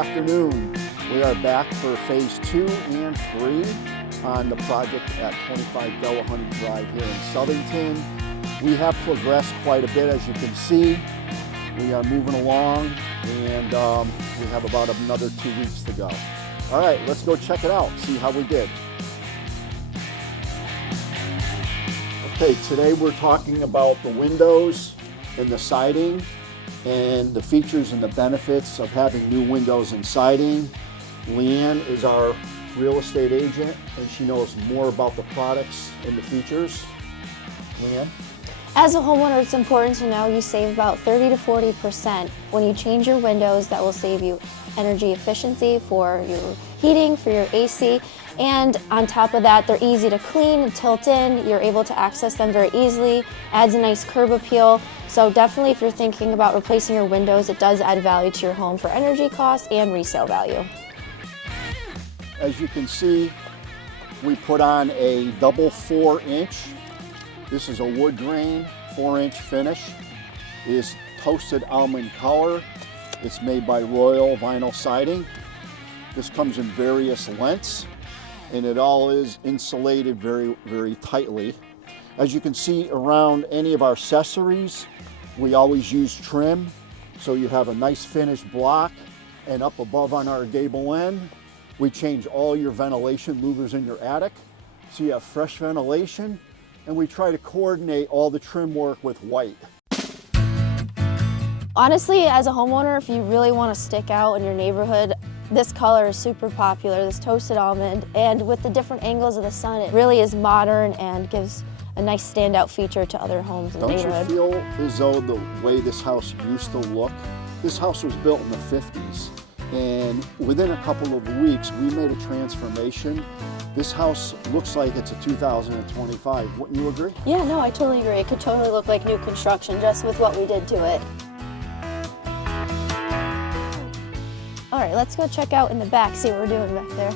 afternoon. We are back for phase 2 and 3 on the project at 25 Delahunty Drive here in Southington. We have progressed quite a bit, as you can see. We are moving along, and we have about another 2 weeks to go. All right, let's go check it out, see how we did. Okay, today we're talking about the windows and the siding and the features and the benefits of having new windows and siding. Leanne is our real estate agent, and she knows more about the products and the features. Leanne? As a homeowner, it's important to know you save about 30 to 40% when you change your windows. That will save you energy efficiency for your heating, for your AC, and on top of that, they're easy to clean and tilt in. You're able to access them very easily, adds a nice curb appeal. So definitely if you're thinking about replacing your windows, it does add value to your home for energy costs and resale value. As you can see, we put on a double 4-inch. This is a wood grain 4-inch finish. It is toasted almond color. It's made by Royal Vinyl Siding. This comes in various lengths, and it all is insulated very, very tightly. As you can see around any of our accessories, we always use trim, so you have a nice finished block. And up above on our gable end, we change all your ventilation louvers in your attic, so you have fresh ventilation, and we try to coordinate all the trim work with white. Honestly, as a homeowner, if you really want to stick out in your neighborhood, this color is super popular, this toasted almond, and with the different angles of the sun, it really is modern and gives a nice standout feature to other homes in the neighborhood. Don't you feel as though the way this house used to look? This house was built in the 50s, and within a couple of weeks, we made a transformation. This house looks like it's a 2025. Wouldn't you agree? Yeah, no, I totally agree. It could totally look like new construction just with what we did to it. All right, let's go check out in the back, see what we're doing back there.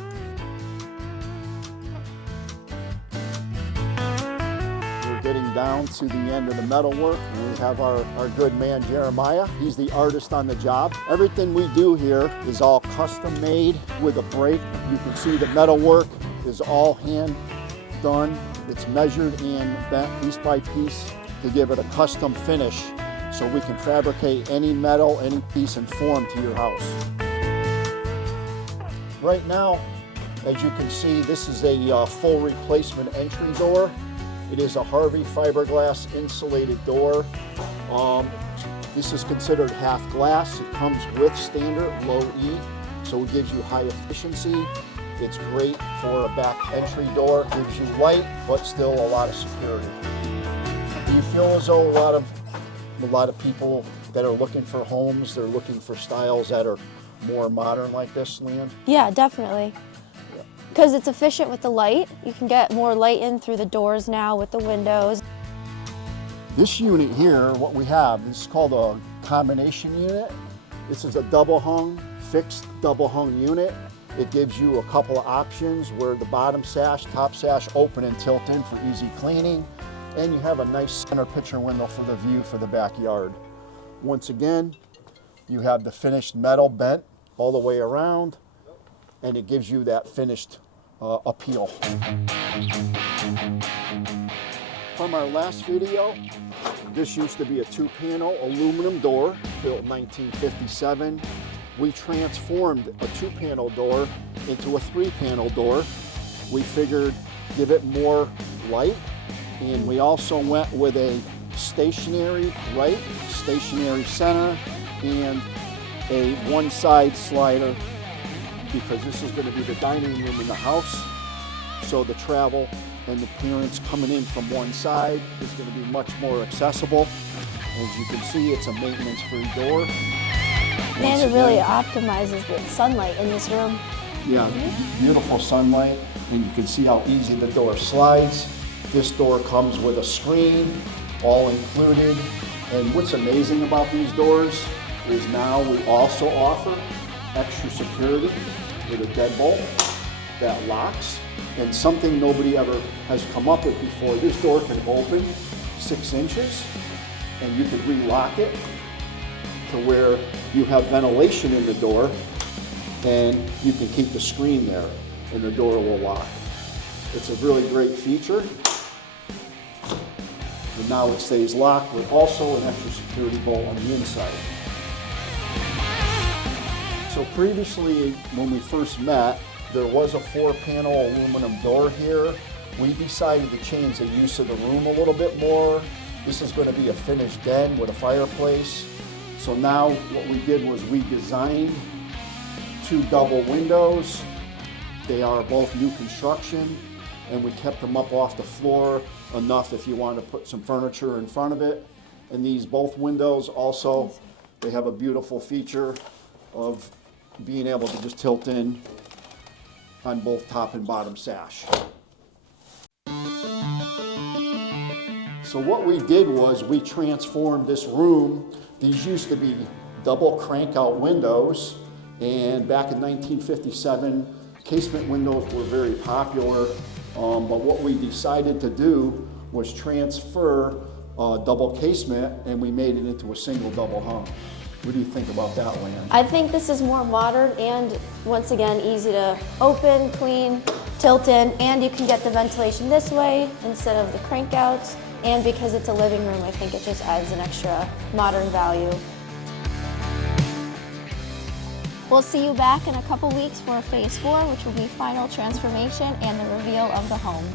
We're getting down to the end of the metal work. We have our good man, Jeremiah. He's the artist on the job. Everything we do here is all custom made with a brake. You can see the metal work is all hand done. It's measured and bent piece by piece to give it a custom finish, so we can fabricate any metal, any piece and form to your house. Right now, as you can see, this is a full replacement entry door. It is a Harvey fiberglass insulated door. This is considered half glass. It comes with standard low E, so it gives you high efficiency. It's great for a back entry door. Gives you light, but still a lot of security. Do you feel as though a lot of people that are looking for homes, they're looking for styles that are more modern like this, Leanne? Yeah, definitely. Because it's efficient with the light. You can get more light in through the doors now with the windows. This unit here, what we have, this is called a combination unit. This is a double hung, fixed double hung unit. It gives you a couple of options where the bottom sash, top sash open and tilt in for easy cleaning. And you have a nice center picture window for the view for the backyard. Once again, you have the finished metal bent all the way around, and it gives you that finished appeal. From our last video, this used to be a 2-panel aluminum door built in 1957. We transformed a 2-panel door into a 3-panel door. We figured give it more light, and we also went with a stationary right, stationary center, and a one-side slider, because this is going to be the dining room in the house. So the travel and the clearance coming in from one side is going to be much more accessible. As you can see, it's a maintenance-free door. And it really optimizes the sunlight in this room. Yeah, beautiful sunlight, and you can see how easy the door slides. This door comes with a screen, all included. And what's amazing about these doors is now we also offer extra security with a deadbolt that locks, and something nobody ever has come up with before. This door can open 6 inches, and you could relock it to where you have ventilation in the door, and you can keep the screen there and the door will lock. It's a really great feature. And now it stays locked with also an extra security bolt on the inside. So previously, when we first met, there was a 4-panel aluminum door here. We decided to change the use of the room a little bit more. This is going to be a finished den with a fireplace. So now what we did was we designed 2 double windows. They are both new construction, and we kept them up off the floor enough if you want to put some furniture in front of it. And these both windows also, they have a beautiful feature of being able to just tilt in on both top and bottom sash. So what we did was we transformed this room. These used to be double crank out windows, and back in 1957, casement windows were very popular, but what we decided to do was transfer double casement, and we made it into a single double hung. What do you think about that, Lan? I think this is more modern and, once again, easy to open, clean, tilt in, and you can get the ventilation this way instead of the crank outs. And because it's a living room, I think it just adds an extra modern value. We'll see you back in a couple weeks for phase 4, which will be final transformation and the reveal of the home.